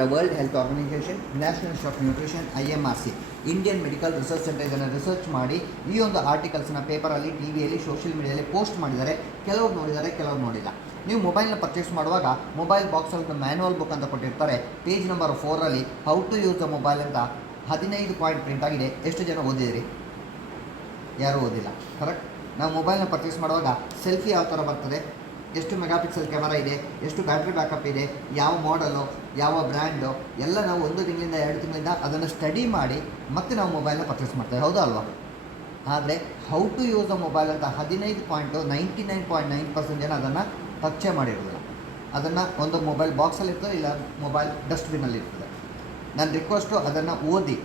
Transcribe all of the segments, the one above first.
The World Health Organization, National Institute of Nutrition, IMRC, Indian medical research centre ಇದನ್ನು research ಮಾಡಿ ಈ ಒಂದು ಆರ್ಟಿಕಲ್ಸ್ನ ಪೇಪರಲ್ಲಿ, ಟಿವಿಯಲ್ಲಿ, ಸೋಷಿಯಲ್ ಮೀಡಿಯಾದಲ್ಲಿ ಪೋಸ್ಟ್ ಮಾಡಿದ್ದಾರೆ. ಕೆಲವರು ನೋಡಿದ್ದಾರೆ, ಕೆಲವರು ನೋಡಿಲ್ಲ. ನೀವು ಮೊಬೈಲ್ನ ಪರ್ಚೇಸ್ ಮಾಡುವಾಗ ಮೊಬೈಲ್ ಬಾಕ್ಸಲ್ಲಿ ಮ್ಯಾನ್ಯುವಲ್ ಬುಕ್ ಅಂತ ಕೊಟ್ಟಿರ್ತಾರೆ. ಪೇಜ್ ನಂಬರ್ 4ರಲ್ಲಿ how to use the mobile ಅಂತ 15 ಪಾಯಿಂಟ್ ಪ್ರಿಂಟ್ ಆಗಿದೆ. ಎಷ್ಟು ಜನ ಓದಿದಿರಿ? ಯಾರೂ ಓದಿಲ್ಲ. ಕರೆಕ್ಟ್. ನಾವು ಮೊಬೈಲ್ನ ಪರ್ಚೇಸ್ ಮಾಡುವಾಗ ಸೆಲ್ಫಿ ಯಾವ ಥರ ಬರ್ತದೆ, ಎಷ್ಟು ಮೆಗಾಪಿಕ್ಸೆಲ್ ಕ್ಯಾಮರಾ ಇದೆ, ಎಷ್ಟು ಬ್ಯಾಟ್ರಿ ಬ್ಯಾಕಪ್ ಇದೆ, ಯಾವ ಮಾಡಲು, ಯಾವ ಬ್ರ್ಯಾಂಡು ಎಲ್ಲ ನಾವು 1 ತಿಂಗಳಿಂದ 2 ತಿಂಗಳಿಂದ ಅದನ್ನು ಸ್ಟಡಿ ಮಾಡಿ ಮತ್ತೆ ನಾವು ಮೊಬೈಲ್ನ ಪರ್ಚೇಸ್ ಮಾಡ್ತೇವೆ. ಹೌದಾ ಅಲ್ವಾ? ಆದರೆ how to use the mobile ಅಂತ 99.9% ಜನ ಅದನ್ನು ಟಚ್ಚೇ ಮಾಡಿರೋದಿಲ್ಲ. ಅದನ್ನು ಒಂದು ಮೊಬೈಲ್ ಬಾಕ್ಸಲ್ಲಿ ಇರ್ತದೆ, ಇಲ್ಲ ಮೊಬೈಲ್ ಡಸ್ಟ್ಬಿನಲ್ಲಿ ಇರ್ತದೆ. ನನ್ನ ರಿಕ್ವೆಸ್ಟು ಅದನ್ನು ಓದಿ.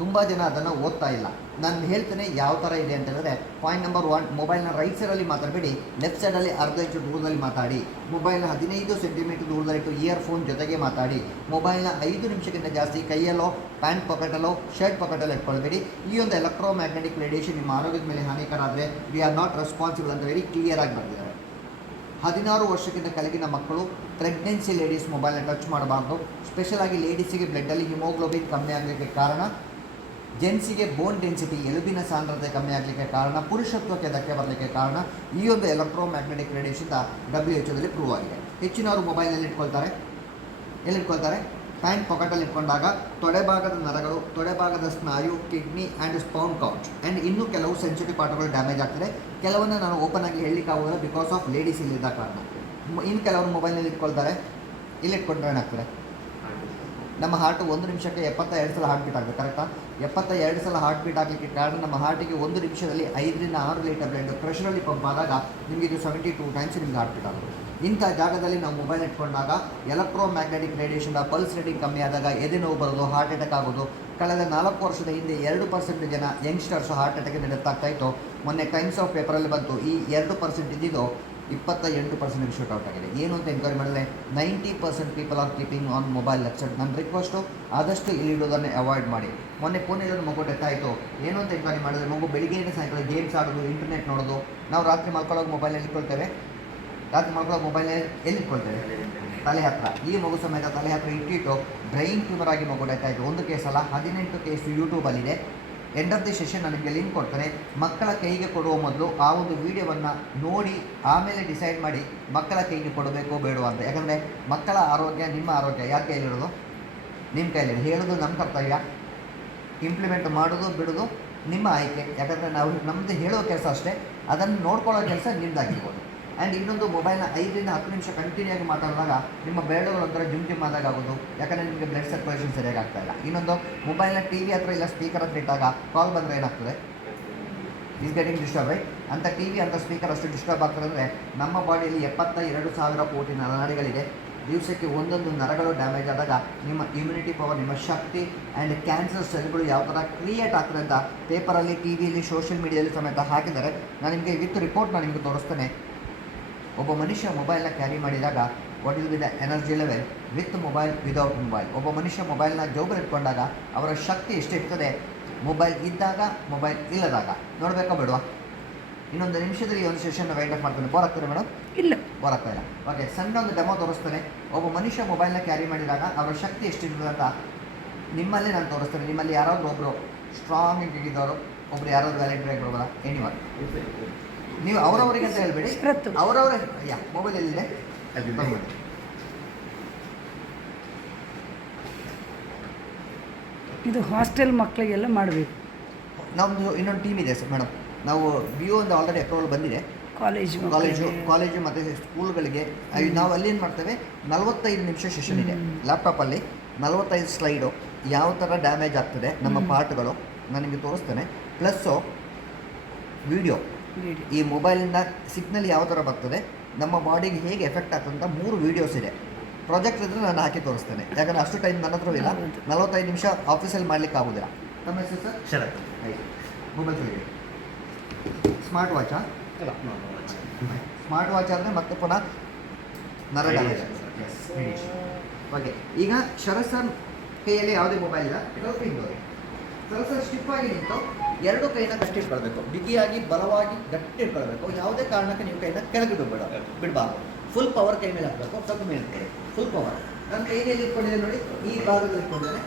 ತುಂಬ ಜನ ಅದನ್ನು ಓದ್ತಾ ಇಲ್ಲ. ನಾನು ಹೇಳ್ತೇನೆ ಯಾವ ಥರ ಇದೆ ಅಂತ ಹೇಳಿದ್ರೆ, ಪಾಯಿಂಟ್ ನಂಬರ್ 1, ಮೊಬೈಲ್ನ ರೈಟ್ ಸೈಡಲ್ಲಿ ಮಾತಾಡಬೇಡಿ, ಲೆಫ್ಟ್ ಸೈಡಲ್ಲಿ ಅರ್ಧ ಇಂಚು ದೂರದಲ್ಲಿ ಮಾತಾಡಿ. ಮೊಬೈಲ್ನ 15 ಸೆಂಟಿಮೀಟರ್ ದೂರದಲ್ಲಿಟ್ಟು ಇಯರ್ಫೋನ್ ಜೊತೆಗೆ ಮಾತಾಡಿ. ಮೊಬೈಲ್ನ 5 ನಿಮಿಷಕ್ಕಿಂತ ಜಾಸ್ತಿ ಕೈಯಲ್ಲೋ, ಪ್ಯಾಂಟ್ ಪಾಕೆಟಲ್ಲೋ, ಶರ್ಟ್ ಪಾಕೆಟಲ್ಲೋ ಇಟ್ಕೊಳ್ಬೇಡಿ. ಈ ಒಂದು ಎಲೆಕ್ಟ್ರೋಮ್ಯಾಗ್ನೆಟಿಕ್ ರೇಡಿಯೇಷನ್ ನಿಮ್ಮ ಆರೋಗ್ಯದ ಮೇಲೆ ಹಾನಿಕರ ಆದರೆ ವಿ ಆರ್ ನಾಟ್ ರೆಸ್ಪಾನ್ಸಿಬಲ್ ಅಂತ ವೆರಿ ಕ್ಲಿಯರ್ ಆಗಿ ಬರ್ತಿದ್ದಾರೆ. 16 ವರ್ಷಕ್ಕಿಂತ ಕೆಳಗಿನ ಮಕ್ಕಳು, ಪ್ರೆಗ್ನೆನ್ಸಿ ಲೇಡೀಸ್ ಮೊಬೈಲ್ನ ಟಚ್ ಮಾಡಬಾರ್ದು. ಸ್ಪೆಷಲಾಗಿ ಲೇಡೀಸಿಗೆ ಬ್ಲಡ್ಡಲ್ಲಿ ಹಿಮೋಗ್ಲೋಬಿನ್ ಕಮ್ಮಿ ಆಗಲಿಕ್ಕೆ ಕಾರಣ, ಜೆಂಟ್ಸಿಗೆ ಬೋನ್ ಡೆನ್ಸಿಟಿ ಎಲುಬಿನ ಸಾಂದ್ರತೆ ಕಮ್ಮಿ ಆಗಲಿಕ್ಕೆ ಕಾರಣ, ಪುರುಷತ್ವಕ್ಕೆ ಧಕ್ಕೆ ಬರಲಿಕ್ಕೆ ಕಾರಣ ಈ ಒಂದು ಎಲೆಕ್ಟ್ರೋಮ್ಯಾಗ್ನೆಟಿಕ್ ರೇಡಿಯೇಷನ್ WHO ಪ್ರೂವ್ ಆಗಿದೆ. ಹೆಚ್ಚಿನವರು ಮೊಬೈಲ್ನಲ್ಲಿ ಎಲ್ಲಿಟ್ಕೊಳ್ತಾರೆ? ಪ್ಯಾಂಟ್ ಪಾಕೆಟಲ್ಲಿ ಇಟ್ಕೊಂಡಾಗ ತೊಡೆಭಾಗದ ನರಗಳು, ತೊಡೆಭಾಗದ ಸ್ನಾಯು, ಕಿಡ್ನಿ ಆ್ಯಂಡ್ ಸ್ಪೌನ್ ಕೌಚ್ ಆ್ಯಂಡ್ ಇನ್ನೂ ಕೆಲವು ಸೆನ್ಸಿಟಿವ್ ಪಾರ್ಟ್ಗಳು ಡ್ಯಾಮೇಜ್ ಆಗ್ತದೆ. ಕೆಲವನ್ನ ನಾನು ಓಪನ್ ಆಗಿ ಹೇಳಲಿಕ್ಕಾಗೋದಿಲ್ಲ, ಬಿಕಾಸ್ ಆಫ್ ಲೇಡೀಸ್ ಇಲ್ಲಿದ್ದ ಕಾರಣ. ಇನ್ನು ಕೆಲವರು ಮೊಬೈಲ್ನಲ್ಲಿ ಇಟ್ಕೊಳ್ತಾರೆ. ಇಲ್ಲಿಟ್ಕೊಂಡ್ರೆ ಏನಾಗ್ತದೆ? ನಮ್ಮ ಹಾರ್ಟು 1 ನಿಮಿಷಕ್ಕೆ 72 ಸಲ ಹಾರ್ಟ್ ಬೀಟ್ ಆಗಬೇಕು. ಕರೆಕ್ಟಾ? 72 ಸಲ ಹಾರ್ಟ್ ಬೀಟ್ ಆಗಲಿಕ್ಕೆ ಕಾರಣ, ನಮ್ಮ ಹಾರ್ಟಿಗೆ 1 ನಿಮಿಷದಲ್ಲಿ 5 ರಿಂದ 6 ಲೀಟರ್ ಬ್ಲಡ್ ಪ್ರೆಷರಲ್ಲಿ ಪಂಪ್ ಆದಾಗ ನಿಮಗೆ ಇದು 72 ಟೈಮ್ಸ್ ನಿಮಗೆ ಹಾರ್ಟ್ ಬೀಟ್ ಆಗೋದು. ಇಂಥ ಜಾಗದಲ್ಲಿ ನಾವು ಮೊಬೈಲ್ ಇಟ್ಕೊಂಡಾಗ ಎಲೆಕ್ಟ್ರೋಮ್ಯಾಗ್ನೆಟಿಕ್ ರೇಡಿಯೇಷನ್ ಪಲ್ಸ್ ರೇಟಿಂಗ್ ಕಮ್ಮಿ ಆದಾಗ ಎದೆ ನೋವು ಬರೋದು, ಹಾರ್ಟ್ ಅಟ್ಯಾಕ್ ಆಗೋದು. ಕಳೆದ 4 ವರ್ಷದ ಹಿಂದೆ 2% ಜನ ಯಂಗ್ಸ್ಟರ್ಸ್ ಹಾರ್ಟ್ ಅಟ್ಯಾಕ್ಗೆ ಡೆತ್ ಇತ್ತು. ಮೊನ್ನೆ ಟೈಮ್ಸ್ ಆಫ್ ಪೇಪರಲ್ಲಿ ಬಂತು, ಈ 2% ಇದ್ದಿದ್ದು 28% ಶೂಟ್ ಔಟ್ ಆಗಿದೆ. ಏನು ಅಂತ ಎನ್ಕ್ವೈರಿ ಮಾಡಿದ್ರೆ 90% people are keeping on mobile lecture. ನನ್ನ ರಿಕ್ವೆಸ್ಟು ಆದಷ್ಟು ಇಲ್ಲಿಡೋದನ್ನೇ ಅವಾಯ್ಡ್ ಮಾಡಿ. ಮೊನ್ನೆ ಪುಣೆಯಲ್ಲಿ ಮಗು ಡೆತ್ ಆಯಿತು. ಏನು ಅಂತ ಎನ್ಕ್ವೈರಿ ಮಾಡಿದ್ರೆ, ಮಗು ಬೆಳಿಗ್ಗೆಯಿಂದ ಸಾಯಂಕಾಲ ಗೇಮ್ಸ್ ಆಡೋದು, ಇಂಟರ್ನೆಟ್ ನೋಡೋದು. ನಾವು ರಾತ್ರಿ ಮಲ್ಕೊಳ್ಳೋದು ಮೊಬೈಲಲ್ಲಿ ಇಟ್ಕೊಳ್ತೇವೆ. ಮೊಬೈಲಲ್ಲಿ ಎಲ್ಲಿಟ್ಕೊಳ್ತೇವೆ? ತಲೆ ಹತ್ರ. ಈ ಮಗು ಸಮೇತ ತಲೆ ಹತ್ರ ಇಟ್ಟಿಟ್ಟು ಬ್ರೈನ್ ಟ್ಯೂಮರ್ ಆಗಿ ಮಗು ಡೆತ್ ಆಯಿತು. 1 ಕೇಸ್ ಅಲ್ಲ, 18 ಕೇಸು ಯೂಟ್ಯೂಬಲ್ಲಿದೆ. ಎಂಡ್ ಆಫ್ ದಿ ಸೆಷನ್ ನಾನು ನಿಮಗೆ ಲಿಂಕ್ ಕೊಡ್ತೇನೆ. ಮಕ್ಕಳ ಕೈಗೆ ಕೊಡುವ ಮೊದಲು ಆ ಒಂದು ವಿಡಿಯೋವನ್ನು ನೋಡಿ ಆಮೇಲೆ ಡಿಸೈಡ್ ಮಾಡಿ ಮಕ್ಕಳ ಕೈಗೆ ಕೊಡಬೇಕೋ ಬೇಡೋ ಅಂತ. ಯಾಕಂದರೆ ಮಕ್ಕಳ ಆರೋಗ್ಯ, ನಿಮ್ಮ ಆರೋಗ್ಯ ಯಾರ ಕೈಲಿರೋದು? ನಿಮ್ಮ ಕೈಲಿರೋದು. ಹೇಳೋದು ನಮ್ಮ ಕರ್ತವ್ಯ, ಇಂಪ್ಲಿಮೆಂಟ್ ಮಾಡೋದು ಬಿಡೋದು ನಿಮ್ಮ ಆಯ್ಕೆ. ಯಾಕಂದರೆ ನಾವು ನಮ್ಮದು ಹೇಳೋ ಕೆಲಸ ಅಷ್ಟೇ, ಅದನ್ನು ನೋಡ್ಕೊಳ್ಳೋ ಕೆಲಸ ನಿಮ್ಮದಾಗಿರ್ಬೋದು. ಆ್ಯಂಡ್ ಇನ್ನೊಂದು, ಮೊಬೈಲ್ನ 5 ರಿಂದ 10 ನಿಮಿಷ ಕಂಟಿನ್ಯೂ ಆಗಿ ಮಾತಾಡಿದಾಗ ನಿಮ್ಮ ಬೆರಳುಗಳು ಒಂಥರ ಜುಮ್ ಆದಾಗ ಆಗೋದು. ಯಾಕಂದರೆ ನಿಮಗೆ ಬ್ಲಡ್ ಸರ್ಕ್ಯುಲೇಷನ್ ಸರಿಯಾಗಿ ಆಗ್ತಾಯಿಲ್ಲ. ಇನ್ನೊಂದು, ಮೊಬೈಲ್ನ TV ಹತ್ರ ಇಲ್ಲ ಸ್ಪೀಕರ್ ಹತ್ರ ಇಟ್ಟಾಗ ಕಾಲ್ ಬಂದರೆ ಏನಾಗ್ತದೆ? Is getting disturb, right? ಅಂತ TV ಅಂತ ಸ್ಪೀಕರ್ ಅಷ್ಟು ಡಿಸ್ಟರ್ಬ್ ಆಗ್ತದೆ ಅಂದರೆ, ನಮ್ಮ ಬಾಡಿಯಲ್ಲಿ 72,000 ಕೋಟಿ ನರನಾಡಿಗಳಿದೆ. ದಿವಸಕ್ಕೆ ಒಂದೊಂದು ನರಗಳು ಡ್ಯಾಮೇಜ್ ಆದಾಗ ನಿಮ್ಮ ಇಮ್ಯುನಿಟಿ ಪವರ್, ನಿಮ್ಮ ಶಕ್ತಿ ಆ್ಯಂಡ್ ಕ್ಯಾನ್ಸರ್ ಸೆಲ್ಗಳು ಯಾವ ಥರ ಕ್ರಿಯೇಟ್ ಆಗ್ತದೆ ಅಂತ ಪೇಪರಲ್ಲಿ, ಟಿವಿಯಲ್ಲಿ, ಸೋಷಿಯಲ್ ಮೀಡಿಯಾದಲ್ಲಿ ಸಮೇತ ಹಾಕಿದ್ದಾರೆ. ನಾನು ನಿಮಗೆ ವಿತ್ ರಿಪೋರ್ಟ್ ನಾನು ನಿಮಗೆ ತೋರಿಸ್ತೇನೆ. ಒಬ್ಬ ಮನುಷ್ಯ ಮೊಬೈಲ್ನ ಕ್ಯಾರಿ ಮಾಡಿದಾಗ what will be the energy level with mobile, without mobile. ಒಬ್ಬ ಮನುಷ್ಯ ಮೊಬೈಲ್ನ ಜೋಬಲ್ಲಿ ಇಟ್ಕೊಂಡಾಗ ಅವರ ಶಕ್ತಿ ಎಷ್ಟಿರ್ತದೆ ಮೊಬೈಲ್ ಇದ್ದಾಗ, ಮೊಬೈಲ್ ಇಲ್ಲದಾಗ. ನೋಡಬೇಕಾ ಬೇಡವಾ? ಇನ್ನೊಂದು ನಿಮಿಷದಲ್ಲಿ ಈ ಒಂದು ಸೆಷನ್ನ ವೈಂಡ್ ಅಪ್ ಮಾಡ್ತಾನೆ. ಬೋರ್ ಆಗ್ತಾರೆ ಮೇಡಮ್? ಇಲ್ಲ, ಬೋರ್ ಆಗ್ತಾ ಇಲ್ಲ. ಓಕೆ, ಸಣ್ಣ ಒಂದು ಡೆಮೋ ತೋರಿಸ್ತಾನೆ. ಒಬ್ಬ ಮನುಷ್ಯ ಮೊಬೈಲ್ನ ಕ್ಯಾರಿ ಮಾಡಿದಾಗ ಅವರ ಶಕ್ತಿ ಎಷ್ಟಿರ್ತದೆ ಅಂತ ನಿಮ್ಮಲ್ಲೇ ನಾನು ತೋರಿಸ್ತೇನೆ. ನಿಮ್ಮಲ್ಲಿ ಯಾರಾದರೂ ಒಬ್ಬರು ಸ್ಟ್ರಾಂಗ್ ಇದ್ದವರು, ಒಬ್ರು ಯಾರಾದ್ರು ವ್ಯಾಲಿಡ್ ಬ್ರೇಕ್ ಬರೋಲ್ಲ, ಎನಿವನ್. ನೀವು ಅವರವರಿಗೆ ಅಂತ ಹೇಳ್ಬೇಡಿ, ಅವರವರೇ. ಮೊಬೈಲ್ ಎಲ್ಲಿದೆ? ಇದು ಹಾಸ್ಟೆಲ್ ಮಕ್ಕಳಿಗೆಲ್ಲ ಮಾಡಬೇಕು. ನಮ್ಮದು ಇನ್ನೊಂದು ಟೀಮ್ ಇದೆ ಸರ್ ಮೇಡಮ್. ನಾವು BO ಒಂದು ಆಲ್ರೆಡಿ ಅಪ್ರೂವಲ್ ಬಂದಿದೆ. ಕಾಲೇಜು ಮತ್ತು ಸ್ಕೂಲ್ಗಳಿಗೆ ನಾವು ಅಲ್ಲಿ ಏನು ಮಾಡ್ತೇವೆ, 45 ನಿಮಿಷ ಸೆಷನ್ ಇದೆ. ಲ್ಯಾಪ್ಟಾಪಲ್ಲಿ 45 ಸ್ಲೈಡು, ಯಾವ ಥರ ಡ್ಯಾಮೇಜ್ ಆಗ್ತದೆ ನಮ್ಮ ಪಾರ್ಟ್ಗಳು ನಾನು ನಿಮಗೆ ತೋರಿಸ್ತೇನೆ. ಪ್ಲಸ್ಸು ವಿಡಿಯೋ, ಈ ಮೊಬೈಲಿಂದ ಸಿಗ್ನಲ್ ಯಾವ ಥರ ಬರ್ತದೆ, ನಮ್ಮ ಬಾಡಿಗೆ ಹೇಗೆ ಎಫೆಕ್ಟ್ ಆಗ್ತದೆ ಅಂತ 3 ವೀಡಿಯೋಸ್ ಇದೆ. ಪ್ರಾಜೆಕ್ಟ್ ಇದ್ದರೆ ನಾನು ಹಾಕಿ ತೋರಿಸ್ತೇನೆ. ಯಾಕಂದರೆ ಅಷ್ಟು ಟೈಮ್ ನನ್ನ ಹತ್ರ ಇಲ್ಲ. 45 ನಿಮಿಷ ಆಫೀಸಲ್ಲಿ ಮಾಡಲಿಕ್ಕೆ ಆಗೋದಿಲ್ಲ. ನಮ್ಮ ಹೆಸರು ಸರ್? ಶರತ್. ಆಯಿತು. ಮೊಬೈಲ್ ತಿಳಿದೆ. ಸ್ಮಾರ್ಟ್ ವಾಚಾ? ಸ್ಮಾರ್ಟ್ ವಾಚ್ ಆದರೆ ಮತ್ತೆ ಪುನಃ ನರ ಡ್ಯಾಮೇಜ್. ಓಕೆ, ಈಗ ಶರತ್ ಸರ್ ಕೈಯಲ್ಲಿ ಯಾವುದೇ ಮೊಬೈಲ್ ಇಲ್ಲ. ಶರತ್ ಸರ್ ಸ್ಟಿಪ್ ಆಗಿ ನಿಂತು 2 ಕೈನ ಗಟ್ಟಿ ಇಟ್ಕೊಳ್ಬೇಕು. ಬಿಗಿಯಾಗಿ, ಬಲವಾಗಿ ಗಟ್ಟಿ ಇಟ್ಕೊಳ್ಬೇಕು. ಯಾವುದೇ ಕಾರಣಕ್ಕೆ ನೀವು ಕೈನ ಕೆಳಗೆ ಬಿಡಬಾರ್ದು. ಫುಲ್ ಪವರ್ ಕೈ ಮೇಲೆ ಹಾಕಬೇಕು. ಸ್ವಲ್ಪ ಮೇಲೆ ಇಟ್ಕೊಳ್ಳಿ. Full power. ನನ್ನ ಕೈಯಲ್ಲಿ ಇಟ್ಕೊಂಡಿದೆ ನೋಡಿ, ಈ ಭಾಗದಲ್ಲಿ ಇಟ್ಕೊಂಡಿದ್ದೇನೆ.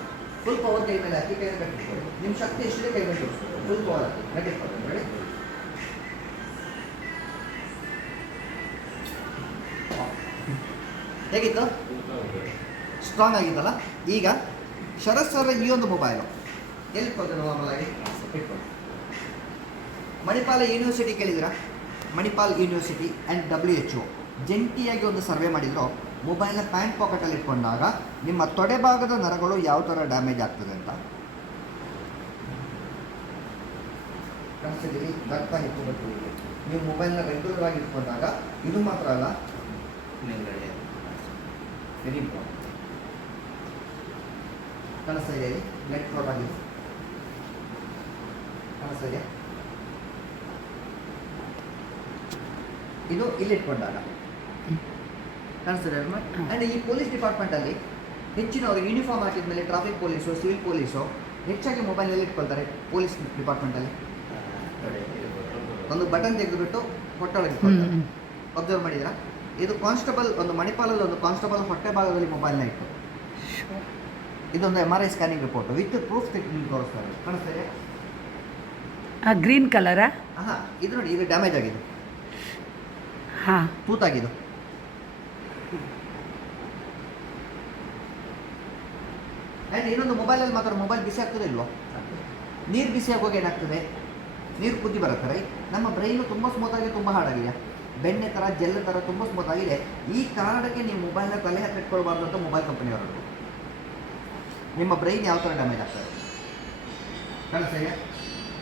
ಫುಲ್ ಪವರ್ ಕೈ ಮೇಲೆ ಹಾಕಿ ಕೈ ಗಟ್ಟಿಟ್ಕೊಳ್ಳಿ. ನಿಮ್ಮ ಶಕ್ತಿ ಎಷ್ಟಿದೆ ಕೈ ಮೇಲೆ ತೋರಿಸ್ಕೊಳ್ಳಿ. ಫುಲ್ ಪವರ್ ಹಾಕಿ ಗಟ್ಟಿಟ್ಕೊಳ್ಳಿ ನೋಡಿ. ಹೇಗಿತ್ತು? ಸ್ಟ್ರಾಂಗ್ ಆಗಿತ್ತಲ್ಲ. ಈಗ ಶರತ್ ಸರ್ ಈ ಒಂದು ಮೊಬೈಲು ಎಲ್ಲಿ ಇಟ್ಕೊಳ್ತೇವೆ ನಾರ್ಮಲ್ ಆಗಿ ಇಟ್ಕೊಳ್ಳಿ. ಮಣಿಪಾಲ ಯೂನಿವರ್ಸಿಟಿ ಕೇಳಿದಿರಾ? ಮಣಿಪಾಲ್ ಯೂನಿವರ್ಸಿಟಿ ಆ್ಯಂಡ್ WHO ಜಂಟಿಯಾಗಿ ಒಂದು ಸರ್ವೆ ಮಾಡಿದ್ರು. ಮೊಬೈಲ್ನ ಪ್ಯಾಂಟ್ ಪಾಕೆಟಲ್ಲಿ ಇಟ್ಕೊಂಡಾಗ ನಿಮ್ಮ ತೊಡೆ ಭಾಗದ ನರಗಳು ಯಾವ ಥರ ಡ್ಯಾಮೇಜ್ ಆಗ್ತದೆ ಅಂತ. ಕನಸಲ್ಲಿ ರಕ್ತ ಹೆಚ್ಚು. ನೀವು ಮೊಬೈಲ್ನ ರೆಗ್ಯುಲರ್ ಆಗಿ ಇಟ್ಕೊಂಡಾಗ ಇದು ಮಾತ್ರ ಅಲ್ಲ, ವೆರಿ ಇಂಪಾರ್ಟೆಂಟ್. ಕನಸಿದೆ ನೆಟ್ ಫ್ರಾಡ್ ಆಗಿದೆ. ಕನಸಿದೆ ಇದು ಇಲ್ಲಿ ಇಟ್ಕೊಂಡಾಗ ಕಾಣಿಸ್ತದೆ. ಆ್ಯಂಡ್ ಈ ಪೊಲೀಸ್ ಡಿಪಾರ್ಟ್ಮೆಂಟಲ್ಲಿ ಹೆಚ್ಚಿನವರು ಯೂನಿಫಾರ್ಮ್ ಹಾಕಿದ ಮೇಲೆ ಟ್ರಾಫಿಕ್ ಪೊಲೀಸು, ಸಿವಿಲ್ ಪೊಲೀಸು ಹೆಚ್ಚಾಗಿ ಮೊಬೈಲಲ್ಲಿ ಇಟ್ಕೊಳ್ತಾರೆ. ಪೊಲೀಸ್ ಡಿಪಾರ್ಟ್ಮೆಂಟಲ್ಲಿ ಒಂದು ಬಟನ್ ತೆಗೆದುಬಿಟ್ಟು ಹೊಟ್ಟೆೊಳಗೆ ಇಟ್ಕೊಳ್ತಾರೆ. ಅಬ್ಸರ್ವ್ ಮಾಡಿದ್ರಾ? ಇದು ಕಾನ್ಸ್ಟೇಬಲ್, ಒಂದು ಮಣಿಪಾಲಲ್ಲಿ ಒಂದು ಕಾನ್ಸ್ಟೇಬಲ್ ಹೊಟ್ಟೆ ಭಾಗದಲ್ಲಿ ಮೊಬೈಲ್ನ ಇಟ್ಟು, ಇದೊಂದು MRI scanning report with proof ತೆಗೆದು ತೋರಿಸ್ತಾರೆ. ಕಾಣಿಸ್ತಾ ಇದೆ? ಗ್ರೀನ್ ಕಲರಾ? ಹಾಂ, ಇದು ನೋಡಿ, ಇದು ಡ್ಯಾಮೇಜ್ ಆಗಿದೆ, ಹಾಂ, ತೂತಾಗಿದ್ದು. ಆ್ಯಂಡ್ ಇನ್ನೊಂದು ಮೊಬೈಲಲ್ಲಿ ಮಾತ್ರ ಮೊಬೈಲ್ ಬಿಸಿ ಆಗ್ತದೆ ಇಲ್ವೋ? ನೀರು ಬಿಸಿ ಆಗುವಾಗ ಏನಾಗ್ತದೆ? ನೀರು ಕುದ್ದಿ ಬರುತ್ತೆ. ರೈಟ್? ನಮ್ಮ ಬ್ರೈನು ತುಂಬ ಸ್ಮೂತಾಗಿ, ತುಂಬ ಹಾರ್ಡಾಗಿದೆ, ಬೆಣ್ಣೆ ಥರ ಜೆಲ್ ಥರ ತುಂಬ ಸ್ಮೂತ್ ಆಗಿದೆ. ಈ ಕಾರಣಕ್ಕೆ ನೀವು ಮೊಬೈಲ್ನ ತಲೆ ಹತ್ತಿರ ಇಟ್ಕೊಳ್ಬಾರ್ದು ಅಂತ ಮೊಬೈಲ್ ಕಂಪನಿಯವರು. ನಿಮ್ಮ ಬ್ರೈನ್ ಯಾವ ಥರ ಡ್ಯಾಮೇಜ್ ಆಗ್ತದೆ ಕಾಣಿಸ್ತಾ?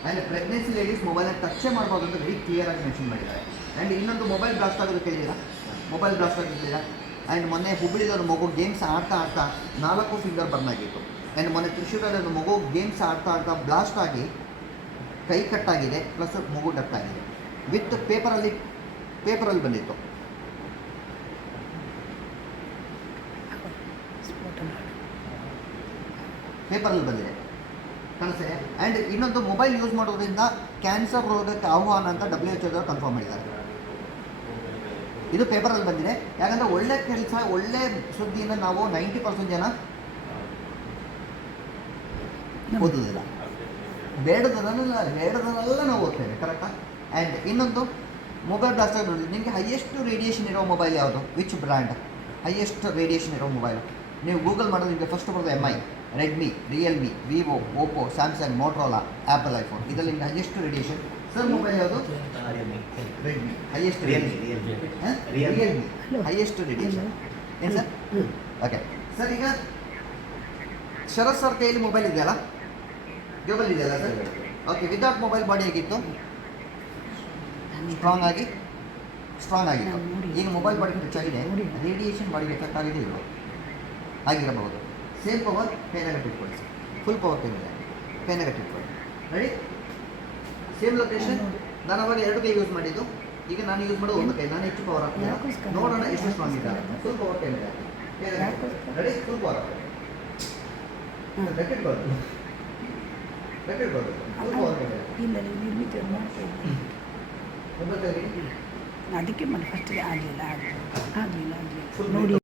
ಆ್ಯಂಡ್ ಪ್ರೆಗ್ನೆನ್ಸಿ ಲೇಡೀಸ್ ಮೊಬೈಲ್ನ ಟಚ್ಚೇ ಮಾಡ್ಬೋದು ಅಂತ ವೆರಿ ಕ್ಲಿಯರ್ ಆಗಿ ಮೆನ್ಷನ್ ಮಾಡಿದ್ದಾರೆ. ಆ್ಯಂಡ್ ಇನ್ನೊಂದು ಮೊಬೈಲ್ ಬ್ಲಾಸ್ಟ್ ಆಗೋದು ಕೇಳಿದ್ದೀರಾ? ಮೊಬೈಲ್ ಬ್ಲಾಸ್ಟ್ ಆಗಿದ್ದೀರಾ? ಆ್ಯಂಡ್ ಮೊನ್ನೆ ಹುಬ್ಬಳ್ಳಿದ ಒಂದು ಮಗು ಗೇಮ್ಸ್ ಆಡ್ತಾ 4 ಫಿಂಗರ್ ಬರ್ನ್ ಆಗಿತ್ತು. ಆ್ಯಂಡ್ ಮೊನ್ನೆ ತ್ರಿಶೂರಲ್ಲಿ ಒಂದು ಮಗು ಗೇಮ್ಸ್ ಆಡ್ತಾ ಬ್ಲಾಸ್ಟ್ ಆಗಿ ಕೈ ಕಟ್ಟಾಗಿದೆ, ಪ್ಲಸ್ ಮಗು ಡೆತ್ ಆಗಿದೆ. ವಿತ್ ಪೇಪರಲ್ಲಿ ಬಂದಿತ್ತು. ಪೇಪರಲ್ಲಿ ಬಂದಿದೆ, ಕಾಣಿಸ್ತಿದೆ. ಆ್ಯಂಡ್ ಇನ್ನೊಂದು ಮೊಬೈಲ್ ಯೂಸ್ ಮಾಡೋದ್ರಿಂದ ಕ್ಯಾನ್ಸರ್ ರೋಗಕ್ಕೆ ಆಹ್ವಾನ ಅಂತ WHO ಕನ್ಫರ್ಮ್ ಮಾಡಿದ್ದಾರೆ. ಇದು ಪೇಪರಲ್ಲಿ ಬಂದಿದೆ. ಯಾಕಂದರೆ ಒಳ್ಳೆ ಕೆಲಸ, ಒಳ್ಳೆ ಸುದ್ದಿಯಿಂದ ನಾವು 90% ಜನ ಓದೋದಿಲ್ಲ. ಬೇಡದನ್ನೆಲ್ಲ ನಾವು ಓದ್ತೇವೆ, ಕರೆಕ್ಟಾ? ಆ್ಯಂಡ್ ಇನ್ನೊಂದು ಮೊಬೈಲ್ ಬ್ಲಾಸ್ಟ್ ಆಗಿ ನೋಡಿ, ನಿಮಗೆ ಹೈಯೆಸ್ಟ್ ರೇಡಿಯೇಷನ್ ಇರೋ ಮೊಬೈಲ್ ಯಾವುದು? ವಿಚ್ ಬ್ರ್ಯಾಂಡ್ ಹೈಯೆಸ್ಟ್ ರೇಡಿಯೇಷನ್ ಇರೋ ಮೊಬೈಲು? ನೀವು ಗೂಗಲ್ ಮಾಡೋದು ನಿಮಗೆ ಫಸ್ಟ್ ಬರೋದು MI, Redmi, Realme, Vivo, Oppo, Samsung, Motorola, apple, iPhone. ಇದರಲ್ಲಿ ನಿಮಗೆ ಹೈಯೆಸ್ಟ್ ರೇಡಿಯೇಷನ್ ಸರ್ ಮೊಬೈಲ್ ಯಾವುದು? Redmi. Highest Realme highest radiation. ಏನು ಸರ್? ಓಕೆ ಸರ್, ಈಗ ಶರತ್ ಸರ್ ಕೈಯಲ್ಲಿ ಮೊಬೈಲ್ ಇದೆಯಲ್ಲ, ಜೋಬಲ್ ಇದೆಯಲ್ಲ sir? Okay, without mobile body ಹೇಗಿತ್ತು? ಸ್ಟ್ರಾಂಗ್ ಆಗಿತ್ತು. ಈಗ ಮೊಬೈಲ್ ಬಾಡಿ ಟಚ್ ಆಗಿದೆ, ರೇಡಿಯೇಷನ್ ಬಾಡಿಗೆ ಎಫೆಕ್ಟ್ ಆಗಿದೆ ಇಲ್ವೋ? ಆಗಿರಬಹುದು. ಸೇಮ್ ಪವರ್ ಕೈನಾಗಟ್ಟು ಇಟ್ಕೊಳ್ಳಿ, ಫುಲ್ ಪವರ್ ಕೈನಾಗಟ್ಟು ಇಟ್ಕೊಳ್ಳಿ. ರೆಡಿ? Same location. ನಾನು ಅವಾಗ 2 ಕೈ ಯೂಸ್ ಮಾಡಿದ್ದು, ಈಗ ನಾನು ಯೂಸ್ ಮಾಡೋದು 1 ಕೈ. ನಾನು ಹೆಚ್ಚು ಪವರ್ ಹಾಕ್ತೀನಿ, ನೋಡೋಣ ಎಷ್ಟು ಸ್ಟ್ರಾಂಗ್ ಇದೆ. ಫುಲ್ ಪವರ್ ಕೈ ಮೇಲೆ ರೆಡಿ? ಫುಲ್ ಪವರ್ ಗಟ್ಟಿಟ್ಬಾರ್ದು, ಫುಲ್ ಪವರ್ ಕೈ ಮೇಲೆ ಅದಕ್ಕೆ ಮತ್ತೆ ಫಸ್ಟಿಗೆ ಆಗಲಿಲ್ಲ ನೋಡಿ.